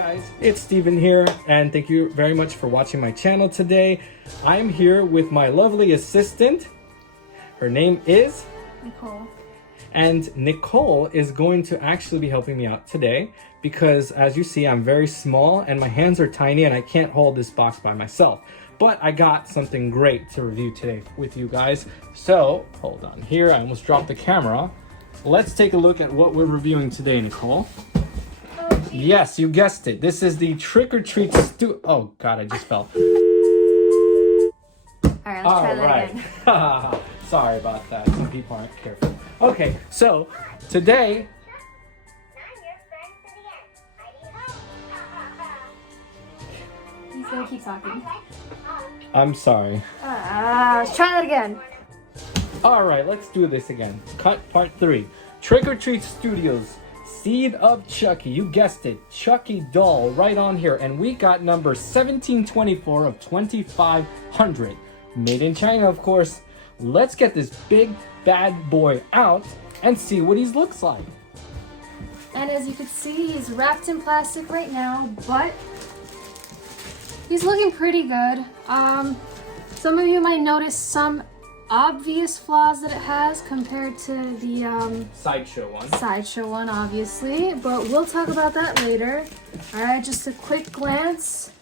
guys, it's Steven here, and thank you very much for watching my channel today. I'm here with my lovely assistant. Her name is Nicole. And Nicole is going to actually be helping me out today because, as you see, I'm very small and my hands are tiny and I can't hold this box by myself. But I got something great to review today with you guys. So, hold on here, I almost dropped the camera. Let's take a look at what we're reviewing today, Nicole. Yes, you guessed it. This is the Trick or Treat Oh God, I just fell. Alright, let's try that again. Sorry about that. Some people aren't careful. Okay, so today. He's gonna keep talking. I'm sorry. Let's try that again. All right, let's do this again. Cut part 3. Trick or Treat Studios. Seed of Chucky, you guessed it, Chucky doll right on here, and we got number 1724 of 2500, made in China, of course. Let's get this big bad boy out and see what he looks like. And as you can see, he's wrapped in plastic right now, but he's looking pretty good. Some of you might notice some obvious flaws that it has compared to the sideshow one, obviously, but we'll talk about that later. All right, just a quick glance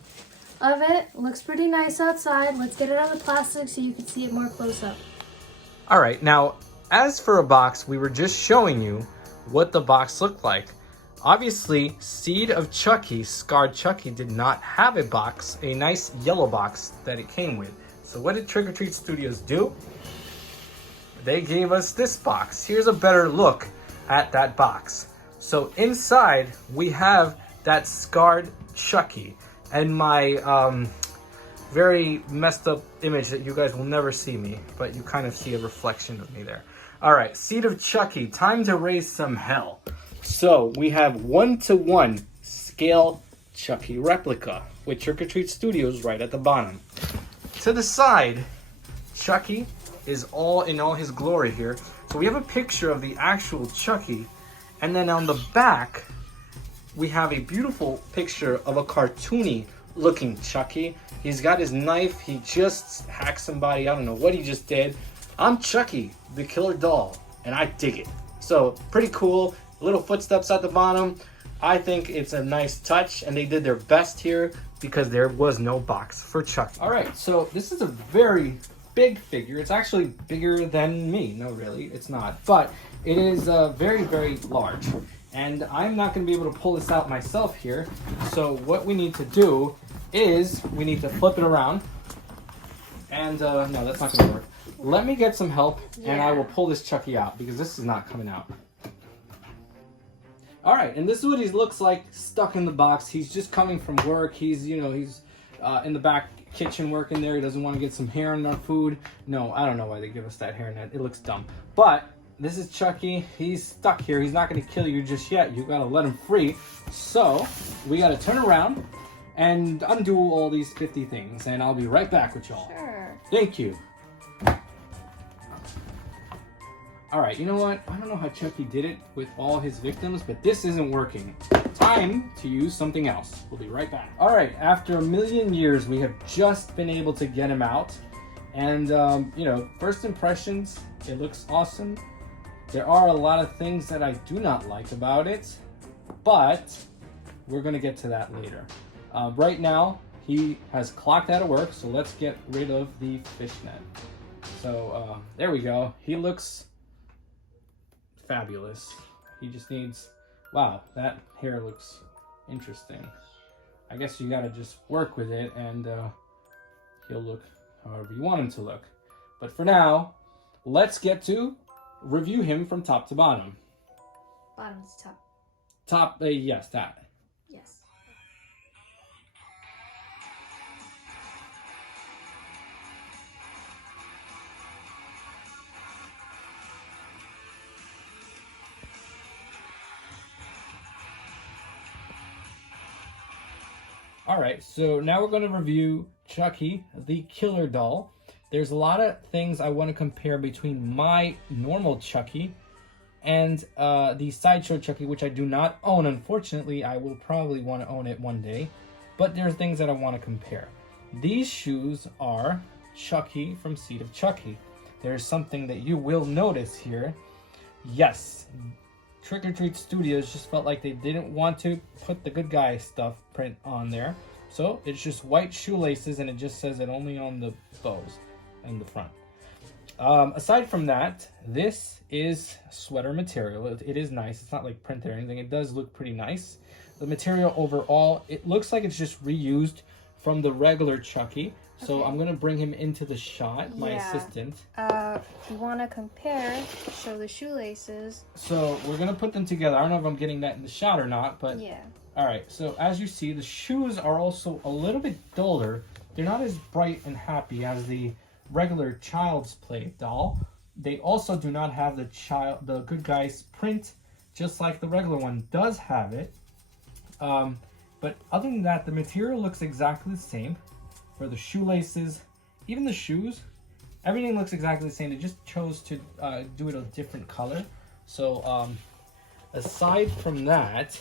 of it. Looks pretty nice outside. Let's get it on the plastic so you can see it more close up. All right, now as for a box, we were just showing you what the box looked like. Obviously, Seed of Chucky, Scarred Chucky, did not have a box, a nice yellow box that it came with. So what did Trick or Treat Studios do? They gave us this box. Here's a better look at that box. So inside we have that Scarred Chucky, and my very messed up image that you guys will never see me, but you kind of see a reflection of me there. All right, Seed of Chucky, time to raise some hell. So we have 1:1 scale Chucky replica with Trick or Treat Studios right at the bottom. To the side, Chucky is all in all his glory here. So we have a picture of the actual Chucky, and then on the back, we have a beautiful picture of a cartoony looking Chucky. He's got his knife, he just hacked somebody, I don't know what he just did. I'm Chucky, the killer doll, and I dig it. So pretty cool, little footsteps at the bottom. I think it's a nice touch, and they did their best here because there was no box for Chucky. All right, so this is a very big figure. It's actually bigger than me. No, really, it's not. But it is very, very large. And I'm not going to be able to pull this out myself here. So what we need to do is we need to flip it around. And no, that's not going to work. Let me get some help, and I will pull this Chucky out because this is not coming out. All right, and this is what he looks like stuck in the box. He's just coming from work. He's, you know, he's in the back kitchen working there. He doesn't want to get some hair on our food. No, I don't know why they give us that hairnet. It looks dumb. But this is Chucky. He's stuck here. He's not going to kill you just yet. You got to let him free. So we got to turn around and undo all these 50 things, and I'll be right back with y'all. Sure. Thank you. All right, you know what? I don't know how Chucky did it with all his victims, but this isn't working. Time to use something else. We'll be right back. All right, after a million years, we have just been able to get him out. And, you know, first impressions, it looks awesome. There are a lot of things that I do not like about it, but we're gonna get to that later. Right now, he has clocked out of work, so let's get rid of the fishnet. So, there we go. He looks fabulous. He just needs, wow, that hair looks interesting. I guess you gotta just work with it, and he'll look however you want him to look. But for now, let's get to review him from top to bottom. Bottom to top. Top, yes, that. Yes. All right, so now we're going to review Chucky, the killer doll. There's a lot of things I want to compare between my normal Chucky and the Sideshow Chucky, which I do not own. Unfortunately, I will probably want to own it one day, but there are things that I want to compare. These shoes are Chucky from Seed of Chucky. There's something that you will notice here. Yes, Trick or Treat Studios just felt like they didn't want to put the good guy stuff print on there. So it's just white shoelaces, and it just says it only on the bows in the front. Aside from that, this is sweater material. It is nice. It's not like printed or anything. It does look pretty nice. The material overall, it looks like it's just reused from the regular Chucky. So I'm going to bring him into the shot, my assistant. If you want to compare, show the shoelaces. So we're going to put them together. I don't know if I'm getting that in the shot or not, but... Yeah. All right, so as you see, the shoes are also a little bit duller. They're not as bright and happy as the regular Child's Play doll. They also do not have the good guy's print, just like the regular one does have it. But other than that, the material looks exactly the same for the shoelaces, even the shoes. Everything looks exactly the same. They just chose to do it a different color. So aside from that,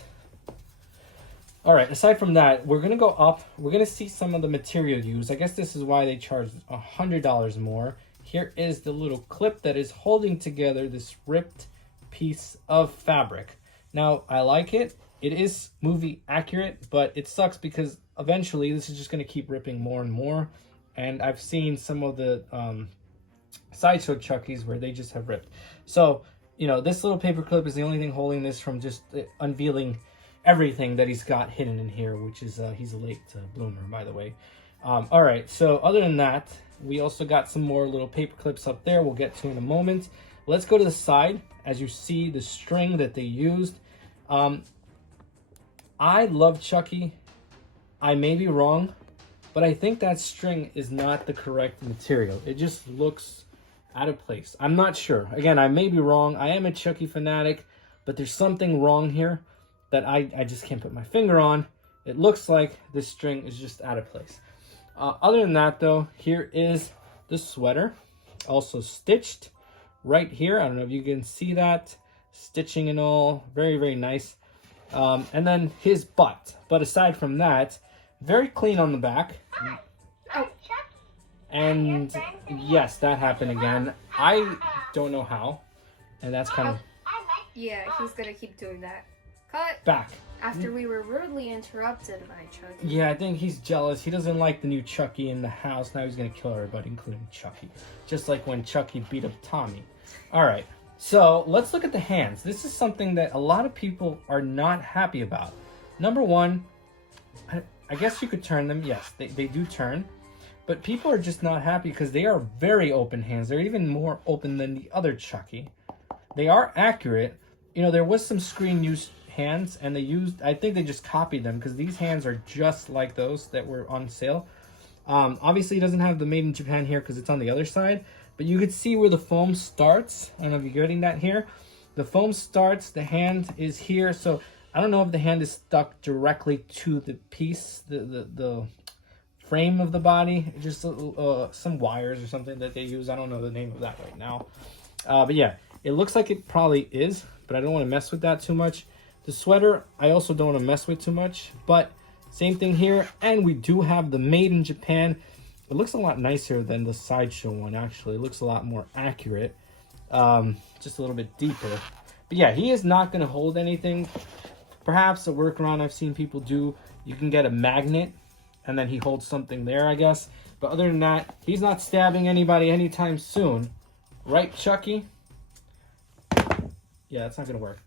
aside from that, we're going to go up. We're going to see some of the material used. I guess this is why they charged $100 more. Here is the little clip that is holding together this ripped piece of fabric. Now, I like it. It is movie accurate, but it sucks because eventually this is just going to keep ripping more and more. And I've seen some of the Sideshow Chuckies where they just have ripped. So, you know, this little paper clip is the only thing holding this from just unveiling everything that he's got hidden in here, which is he's a late bloomer, by the way. All right, so other than that, we also got some more little paper clips up there we'll get to in a moment. Let's go to the side. As you see, the string that they used. I love Chucky. I may be wrong, but I think that string is not the correct material. It just looks out of place. I'm not sure. Again, I may be wrong. I am a Chucky fanatic, but there's something wrong here that I just can't put my finger on. It looks like this string is just out of place. Other than that, though, here is the sweater, also stitched right here. I don't know if you can see that. Stitching and all, very, very nice. And then his butt. But aside from that, very clean on the back. Oh. And yes, that happened again. I don't know how. And that's kind of... Yeah, he's going to keep doing that. Cut. Back. After we were rudely interrupted by Chucky. Yeah, I think he's jealous. He doesn't like the new Chucky in the house. Now he's going to kill everybody, including Chucky. Just like when Chucky beat up Tommy. All right. So let's look at the hands. This is something that a lot of people are not happy about. Number one, I guess you could turn them. Yes, they do turn. But people are just not happy because they are very open hands. They're even more open than the other Chucky. They are accurate. You know, there was some screen use hands, and I think they just copied them because these hands are just like those that were on sale. Obviously, it doesn't have the Made in Japan here because it's on the other side. But you could see where the foam starts. I don't know if you're getting that here. The foam starts, the hand is here. So I don't know if the hand is stuck directly to the piece, the frame of the body. Just some wires or something that they use. I don't know the name of that right now. But yeah, it looks like it probably is, but I don't want to mess with that too much. The sweater, I also don't want to mess with too much. But same thing here. And we do have the Made in Japan. It looks a lot nicer than the Sideshow one, actually. It looks a lot more accurate. Just a little bit deeper. But yeah, he is not going to hold anything. Perhaps a workaround I've seen people do, you can get a magnet, and then he holds something there, I guess. But other than that, he's not stabbing anybody anytime soon. Right, Chucky? Yeah, that's not going to work.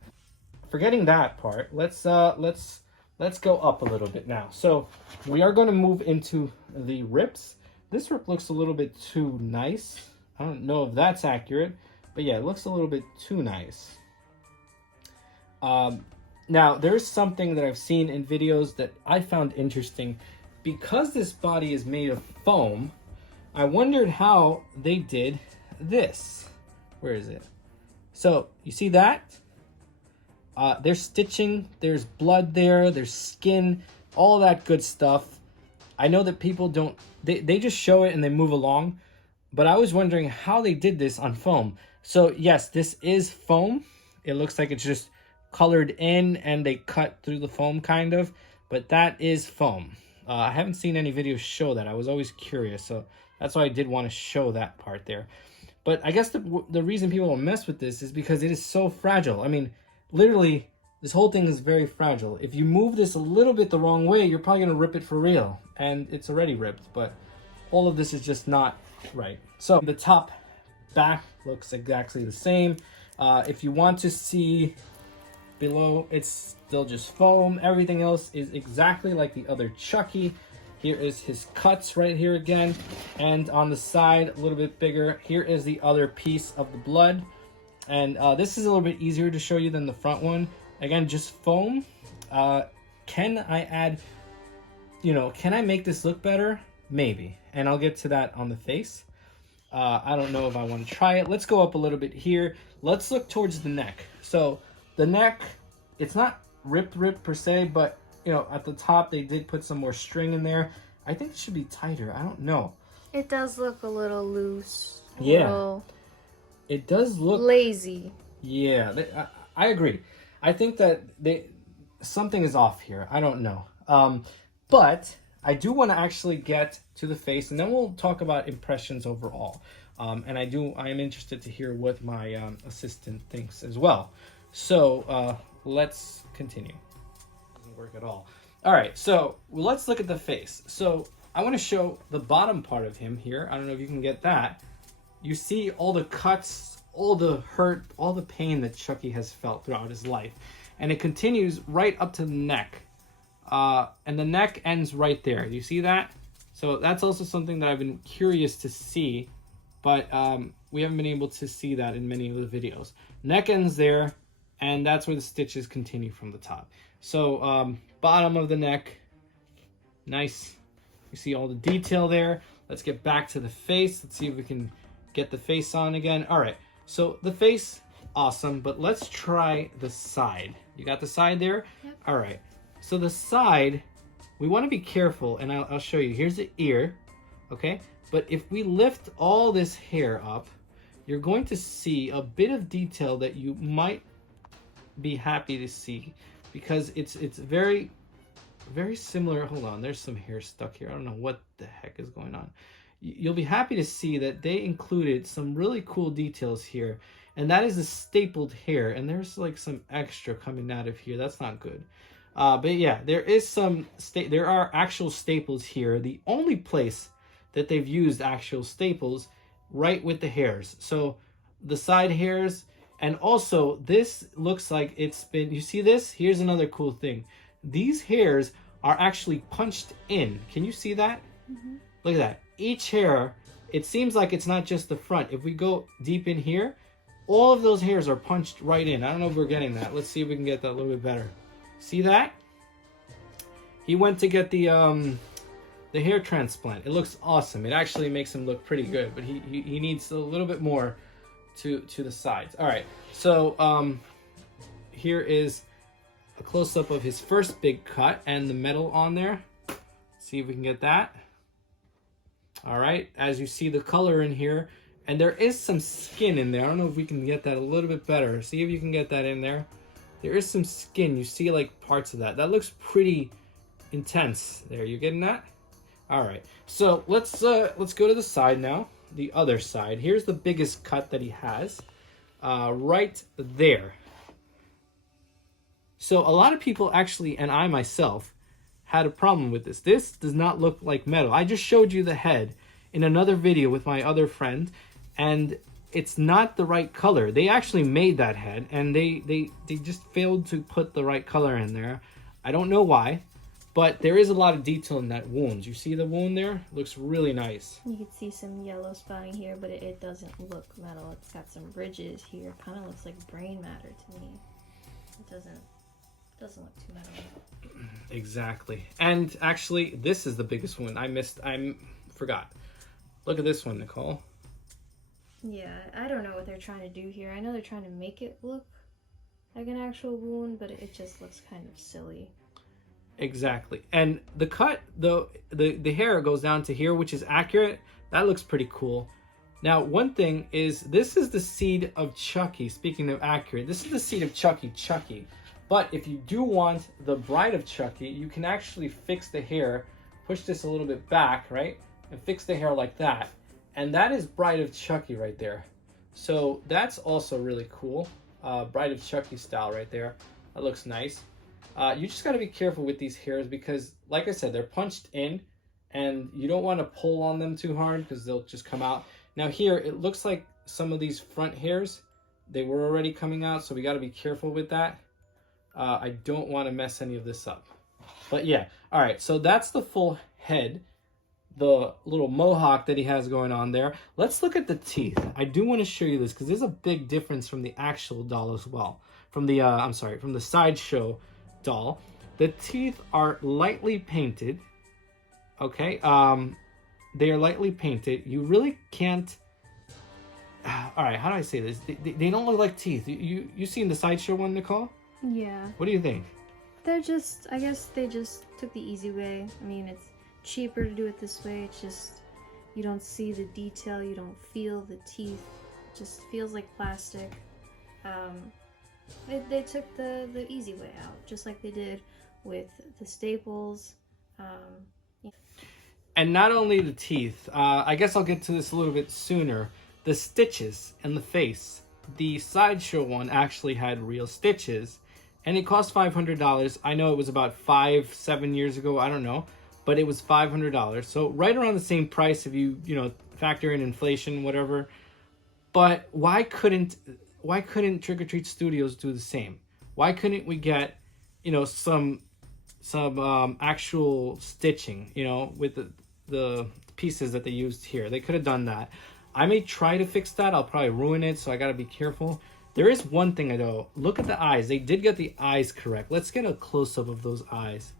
Forgetting that part, let's go up a little bit now. So we are going to move into the rips. This rip looks a little bit too nice. I don't know if that's accurate, but yeah, it looks a little bit too nice. Now, there's something that I've seen in videos that I found interesting. Because this body is made of foam, I wondered how they did this. Where is it? So, you see that? There's stitching, there's blood there, there's skin, all that good stuff. I know that people don't, they just show it and they move along, but I was wondering how they did this on foam. So yes, this is foam. it looks like it's just colored in and they cut through the foam kind of, but that is foam. I haven't seen any videos show that. I was always curious, so that's why I did want to show that part there. But I guess the reason people will mess with this is because it is so fragile. I mean, literally, this whole thing is very fragile. If you move this a little bit the wrong way, you're probably going to rip it for real. And it's already ripped, but all of this is just not right. So the top back looks exactly the same. If you want to see below, it's still just foam. Everything else is exactly like the other Chucky. Here is his cuts right here again. And on the side, a little bit bigger, here is the other piece of the blood. And this is a little bit easier to show you than the front one. Again, just foam. Can I add, can I make this look better? Maybe. And I'll get to that on the face. I don't know if I want to try it. Let's go up a little bit here. Let's look towards the neck. So the neck, it's not ripped per se, but at the top they did put some more string in there. I think it should be tighter. I don't know. It does look a little loose. Yeah. It does look lazy. Yeah, I agree. I think that something is off here. I don't know. But I do want to actually get to the face, and then we'll talk about impressions overall. And I am interested to hear what my assistant thinks as well. So let's continue. Doesn't work at all. All right, so let's look at the face. So I want to show the bottom part of him here. I don't know if you can get that. You see all the cuts, all the hurt, all the pain that Chucky has felt throughout his life. And it continues right up to the neck. And the neck ends right there. You see that? So that's also something that I've been curious to see, but we haven't been able to see that in many of the videos. Neck ends there, and that's where the stitches continue from the top. So bottom of the neck, nice. You see all the detail there. Let's get back to the face. Let's see if we can get the face on again. All right, so the face, awesome, but let's try the side. You got the side there? Yep. All right, so the side, we want to be careful, and I'll show you. Here's the ear, okay? But if we lift all this hair up, you're going to see a bit of detail that you might be happy to see, because it's very, very similar. Hold on, there's some hair stuck here. I don't know what the heck is going on. You'll be happy to see that they included some really cool details here, and that is the stapled hair, and there's like some extra coming out of here. That's not good. But yeah, there is there are actual staples here. The only place that they've used actual staples, right with the hairs. So the side hairs, and also this looks like it's been, you see this? Here's another cool thing. These hairs are actually punched in. Can you see that? Mm-hmm. Look at that. Each hair, it seems like it's not just the front. If we go deep in here, all of those hairs are punched right in. I don't know if we're getting that. Let's see if we can get that a little bit better. See that? He went to get the hair transplant. It looks awesome. It actually makes him look pretty good, but he needs a little bit more to the sides. All right, so here is a close-up of his first big cut and the metal on there. Let's see if we can get that. All right, as you see the color in here, and there is some skin in there. I don't know if we can get that a little bit better. See if you can get that in there. There is some skin. You see like parts of that. That looks pretty intense there. You getting that? All right, so let's go to the side now. The other side. Here's the biggest cut that he has, right there. So a lot of people actually, and I myself, had a problem with this. This does not look like metal. I just showed you the head in another video with my other friend, and it's not the right color. They actually made that head, and they just failed to put the right color in there. I don't know why, but there is a lot of detail in that wound. You see the wound there? It looks really nice. You can see some yellow spotting here, but it doesn't look metal. It's got some ridges here. Kind of looks like brain matter to me. It doesn't look too metal. Exactly. And actually, this is the biggest one. I forgot. Look at this one, Nicole. Yeah, I don't know what they're trying to do here. I know they're trying to make it look like an actual wound, but it just looks kind of silly. Exactly. And the cut, the hair goes down to here, which is accurate. That looks pretty cool. Now, one thing is, this is the Seed of Chucky. Speaking of accurate, this is the Seed of Chucky. But if you do want the Bride of Chucky, you can actually fix the hair, push this a little bit back, right? And fix the hair like that. And that is Bride of Chucky right there. So that's also really cool. Bride of Chucky style right there. That looks nice. You just got to be careful with these hairs because, like I said, they're punched in and you don't want to pull on them too hard because they'll just come out. Now here, it looks like some of these front hairs, they were already coming out, so we got to be careful with that. I don't want to mess any of this up. But yeah, all right, so that's the full head, the little mohawk that he has going on there. Let's look at the teeth. I do want to show you this because there's a big difference from the actual doll as well. From the, from the sideshow doll. The teeth are lightly painted, okay? They are lightly painted. You really can't... All right, how do I say this? They don't look like teeth. You seen the sideshow one, Nicole? Yeah. What do you think? They're just, I guess they just took the easy way. I mean, it's cheaper to do it this way. It's just, you don't see the detail, you don't feel the teeth. It just feels like plastic. They took the easy way out, just like they did with the staples. And not only the teeth, I guess I'll get to this a little bit sooner. The stitches and the face. The sideshow one actually had real stitches, and it cost $500. I know it was about 5-7 years ago, I don't know, but it was $500. So right around the same price if you factor in inflation, whatever. But why couldn't Trick or Treat Studios do the same? Why couldn't we get, some actual stitching, with the pieces that they used here? They could have done that. I may try to fix that. I'll probably ruin it, so I gotta be careful. There is one thing though. Look at the eyes. They did get the eyes correct. Let's get a close-up of those eyes.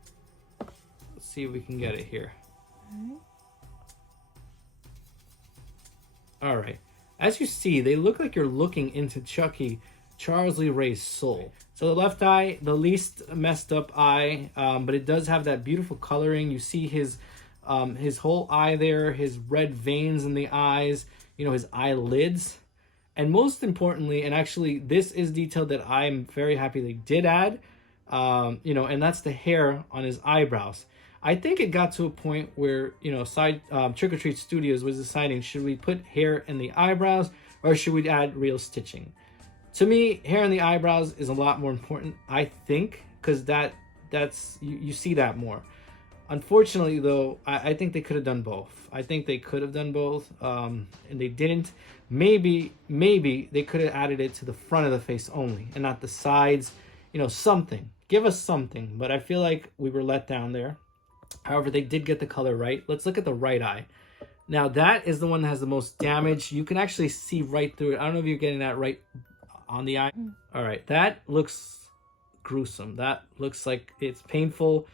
Let's see if we can get it here. All right. As you see, they look like you're looking into Chucky, Charles Lee Ray's soul. So the left eye, the least messed up eye, but it does have that beautiful coloring. You see his whole eye there, his red veins in the eyes, his eyelids. And most importantly, and actually this is detail that I'm very happy they did add, and that's the hair on his eyebrows. I think it got to a point where, Trick or Treat Studios was deciding, should we put hair in the eyebrows or should we add real stitching? To me, hair in the eyebrows is a lot more important, I think, because that's you see that more. Unfortunately, though, I think they could have done both. I think they could have done both, and they didn't. Maybe they could have added it to the front of the face only and not the sides. Something. Give us something. But I feel like we were let down there. However, they did get the color right. Let's look at the right eye. Now, that is the one that has the most damage. You can actually see right through it. I don't know if you're getting that right on the eye. All right, that looks gruesome. That looks like it's painful.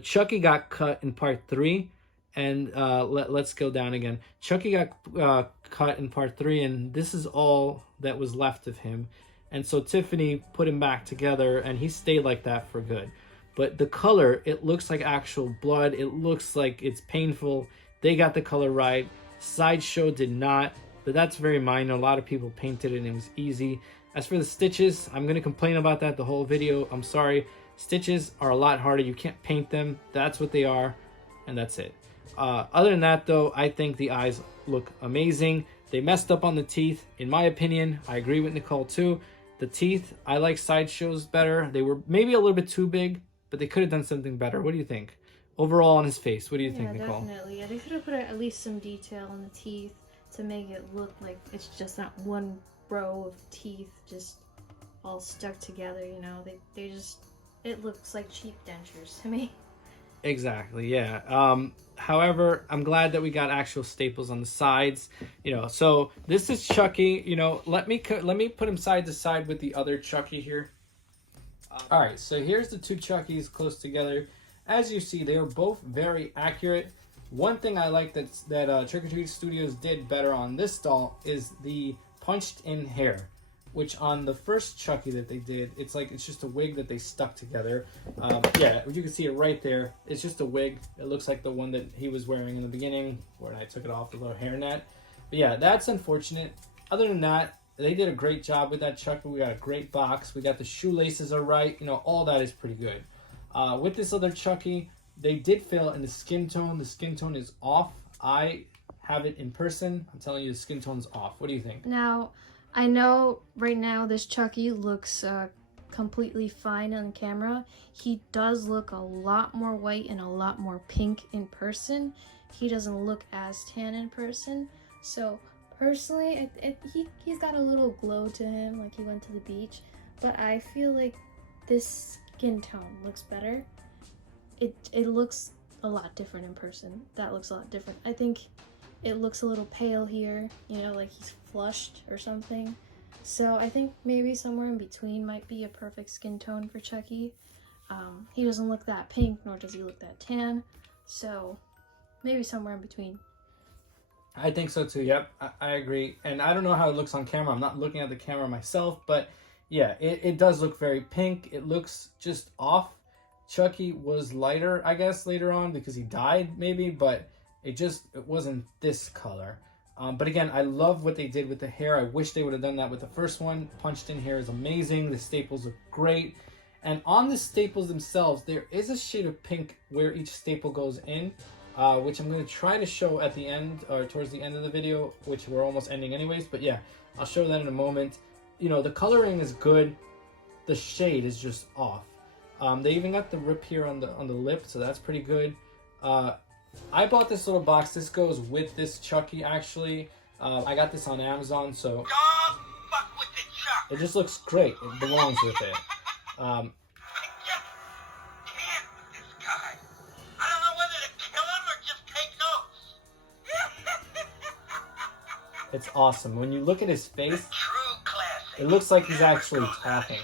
Chucky got cut in part 3, and let's go down again. Chucky got cut in part 3, and this is all that was left of him. And so Tiffany put him back together, and he stayed like that for good. But the color, it looks like actual blood. It looks like it's painful. They got the color right. Sideshow did not, but that's very minor. A lot of people painted it, and it was easy. As for the stitches, I'm going to complain about that the whole video. I'm sorry. Stitches are a lot harder. You can't paint them. That's what they are, and that's it. Other than that, though, I think the eyes look amazing. They messed up on the teeth. In my opinion, I agree with Nicole, too. The teeth, I like Sideshow's better. They were maybe a little bit too big, but they could have done something better. What do you think? Overall on his face, what do you think, Nicole? Definitely. Yeah, they could have put at least some detail on the teeth to make it look like it's just not one row of teeth just all stuck together, They just... It looks like cheap dentures to me. Exactly, yeah. However, I'm glad that we got actual staples on the sides. So this is Chucky. Let me put him side to side with the other Chucky here. All right, so here's the two Chuckies close together. As you see, they are both very accurate. One thing I like that Trick or Treat Studios did better on this doll is the punched-in hair. Which on the first Chucky that they did, it's just a wig that they stuck together. Yeah, you can see it right there. It's just a wig. It looks like the one that he was wearing in the beginning, where I took it off, the little hairnet. But yeah, that's unfortunate. Other than that, they did a great job with that Chucky. We got a great box. We got the shoelaces are right. You know, all that is pretty good. With this other Chucky, they did fail in the skin tone. The skin tone is off. I have it in person. I'm telling you, the skin tone's off. What do you think? Now, I know right now this Chucky looks completely fine on camera. He does look a lot more white and a lot more pink in person. He doesn't look as tan in person. So personally, he's got a little glow to him, like he went to the beach. But I feel like this skin tone looks better. It looks a lot different in person. That looks a lot different. I think it looks a little pale here, you know, like he's flushed or something. So I think maybe somewhere in between might be a perfect skin tone for Chucky. He doesn't look that pink, nor does he look that tan. So maybe somewhere in between. I think so too. Yep, I agree. And I don't know how it looks on camera. I'm not looking at the camera myself, but yeah, it does look very pink. It looks just off. Chucky was lighter, I guess, later on because he died maybe, but it wasn't this color. But again, I love what they did with the hair. I wish they would have done that with the first one. Punched in hair is amazing. The staples look great. And on the staples themselves, there is a shade of pink where each staple goes in, which I'm going to try to show at the end, or towards the end of the video, which we're almost ending anyways. But yeah, I'll show that in a moment. You know, the coloring is good. The shade is just off. They even got the rip here on the lip, so that's pretty good. I bought this little box. This goes with this Chucky, actually. I got this on Amazon, so it just looks great. It belongs with it. It's awesome. When you look at his face, it looks like he's actually talking.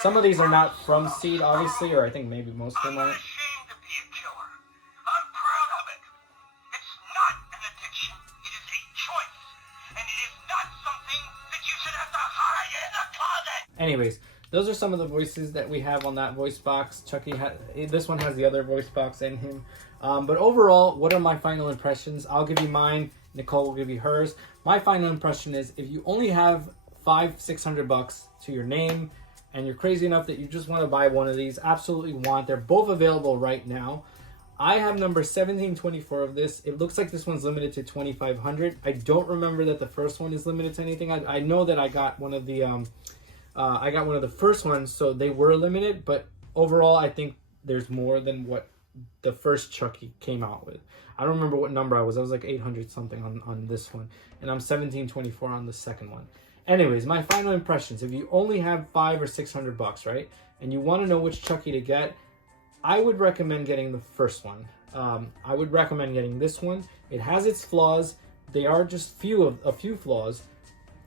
Some of these are not from Seed, obviously, or I think maybe most of them aren't. Anyways, those are some of the voices that we have on that voice box. This one has the other voice box in him. But overall, what are my final impressions? I'll give you mine. Nicole will give you hers. My final impression is if you only have $500-600 to your name, and you're crazy enough that you just want to buy one of these, absolutely want. They're both available right now. I have number 1724 of this. It looks like this one's limited to 2,500. I don't remember that the first one is limited to anything. I know that I got one of the first ones, so they were limited. But overall, I think there's more than what the first Chucky came out with. I don't remember what number I was. I was like 800 something on this one, and I'm 1724 on the second one. Anyways, my final impressions. If you only have $500 or $600, right, and you want to know which Chucky to get, I would recommend getting the first one. I would recommend getting this one. It has its flaws. They are just a few flaws.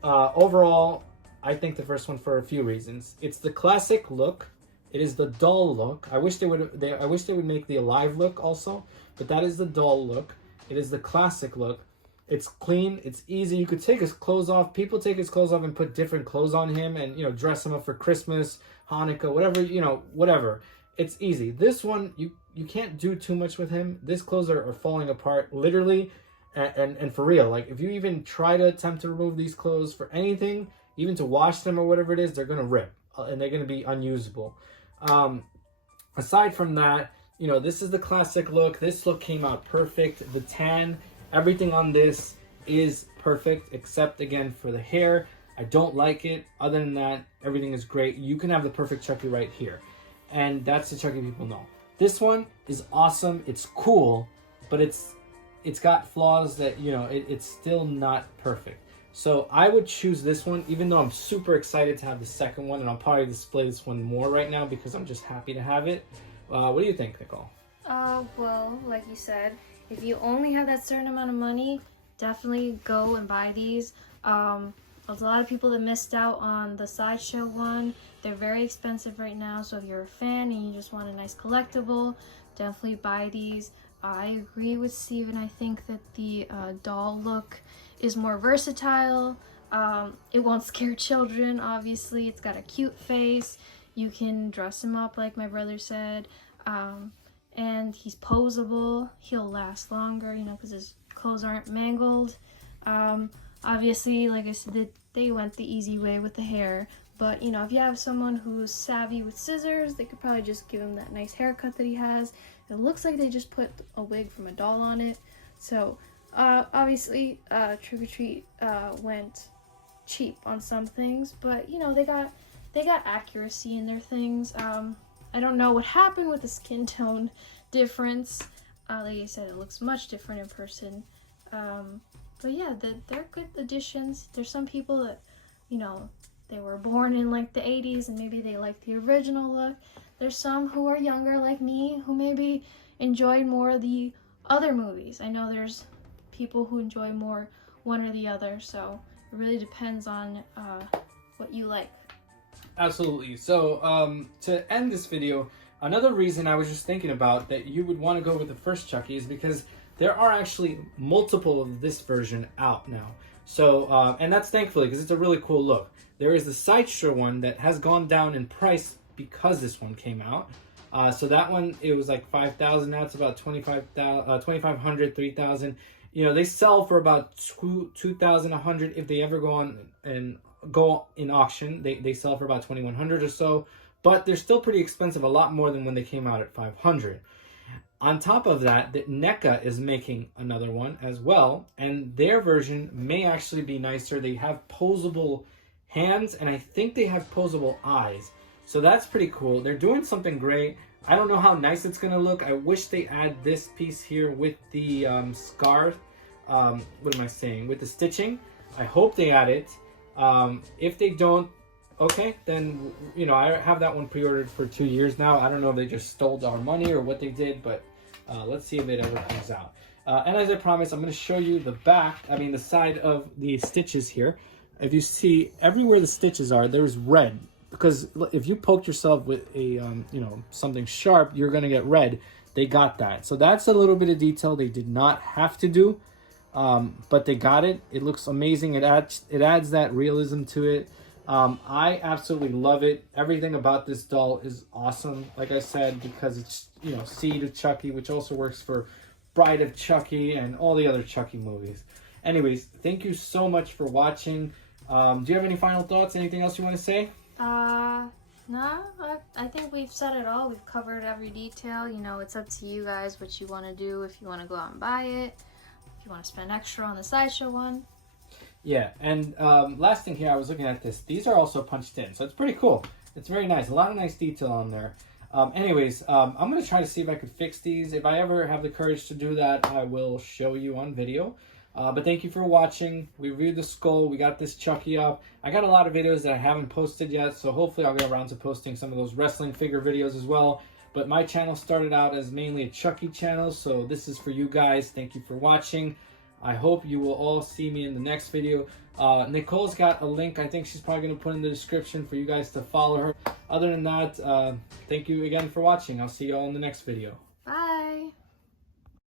Overall, I think the first one for a few reasons. It's the classic look. It is the doll look. I wish they would make the alive look also, but that is the doll look. It is the classic look. It's clean. It's easy. You could take his clothes off. People take his clothes off and put different clothes on him, and dress him up for Christmas, Hanukkah, whatever. Whatever. It's easy. This one, you can't do too much with him. These clothes are falling apart, literally, and for real. Like if you even try to attempt to remove these clothes for anything, even to wash them or whatever it is, they're gonna rip and they're gonna be unusable. Aside from that, this is the classic look. This look came out perfect. The tan, everything on this is perfect, except again for the hair. I don't like it. Other than that, everything is great. You can have the perfect Chucky right here. And that's the Chucky people know. This one is awesome. It's cool, but it's got flaws that, it's still not perfect. So I would choose this one, even though I'm super excited to have the second one, and I'll probably display this one more right now because I'm just happy to have it. What do you think, Nicole? Well, like you said, if you only have that certain amount of money, definitely go and buy these. There's a lot of people that missed out on the Sideshow one. They're very expensive right now, so if you're a fan and you just want a nice collectible, definitely buy these. I agree with Steven. I think that the doll look is more versatile. It won't scare children, obviously. It's got a cute face. You can dress him up like my brother said. and he's posable. He'll last longer, you know, because his clothes aren't mangled. Obviously, like I said, they went the easy way with the hair. But, you know, if you have someone who's savvy with scissors, they could probably just give him that nice haircut that he has. It looks like they just put a wig from a doll on it. So, obviously, Trick or Treat went cheap on some things. But, you know, they got accuracy in their things. I don't know what happened with the skin tone difference. Like I said, it looks much different in person. But yeah, they're good additions. There's some people that, you know, they were born in like the 80s and maybe they like the original look. There's some who are younger like me who maybe enjoyed more of the other movies. I know there's people who enjoy more one or the other, so it really depends on what you like. Absolutely. So to end this video, another reason I was just thinking about that you would want to go with the first Chucky is because there are actually multiple of this version out now. So, and that's thankfully because it's a really cool look. There is the Sideshow one that has gone down in price because this one came out. So that one, it was like $5,000. Now it's about $2,500, $3,000. You know, they sell for about $2,100 if they ever go on and go in auction. They sell for about $2,100 or so, but they're still pretty expensive, a lot more than when they came out at $500. On top of that, the NECA is making another one as well, and their version may actually be nicer. They have posable hands, and I think they have posable eyes. So that's pretty cool. They're doing something great. I don't know how nice it's going to look. I wish they add this piece here with the scar. What am I saying? With the stitching. I hope they add it. If they don't, okay, then, you know, I have that one pre-ordered for 2 years now. I don't know if they just stole our money or what they did, but let's see if it ever comes out. And as I promised, I'm going to show you the back, the side of the stitches here. If you see, everywhere the stitches are, there's red. Because if you poke yourself with a, you know, something sharp, you're going to get red. They got that. So that's a little bit of detail they did not have to do. But they got it. It looks amazing. It adds that realism to it. I absolutely love it. Everything about this doll is awesome. Like I said, because it's, you know, Seed of Chucky, which also works for Bride of Chucky and all the other Chucky movies. Anyways, thank you so much for watching. Do you have any final thoughts? Anything else you want to say? No, I think we've said it all. We've covered every detail. You know, it's up to you guys what you want to do. If you want to go out and buy it, if you want to spend extra on the Sideshow one. Yeah, and last thing here, I was looking at this. These are also punched in, so it's pretty cool. It's very nice. A lot of nice detail on there. Anyways, I'm going to try to see if I could fix these. If I ever have the courage to do that, I will show you on video. But thank you for watching. We reviewed the skull. We got this Chucky up. I got a lot of videos that I haven't posted yet, so hopefully I'll get around to posting some of those wrestling figure videos as well. But my channel started out as mainly a Chucky channel, so this is for you guys. Thank you for watching. I hope you will all see me in the next video. Nicole's got a link. I think she's probably going to put in the description for you guys to follow her. Other than that, thank you again for watching. I'll see you all in the next video.